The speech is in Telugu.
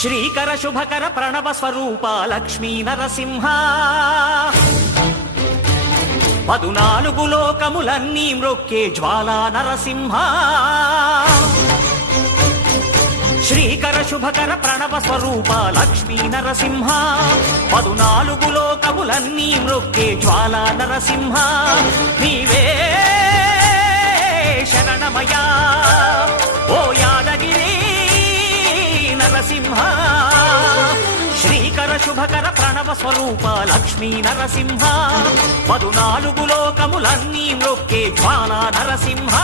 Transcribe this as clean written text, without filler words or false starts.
శ్రీకర శుభకర ప్రణవ స్వరూప లక్ష్మీ నరసింహ 14 లోకములన్నీ మ్రొక్కే జ్వాలా నరసింహ శ్రీకర శుభకర ప్రణవ స్వరూప లక్ష్మీ నరసింహ 14 లోకములన్నీ మ్రొక్కే జ్వాలా నరసింహ నీవే శరణమయా ఓ యాదగిరి నరసింహ శ్రీకర శుభకర ప్రణవ స్వరూప లక్ష్మీ నరసింహ 14 లోకములన్నీ మ్రొక్కే జ్వాలా నరసింహ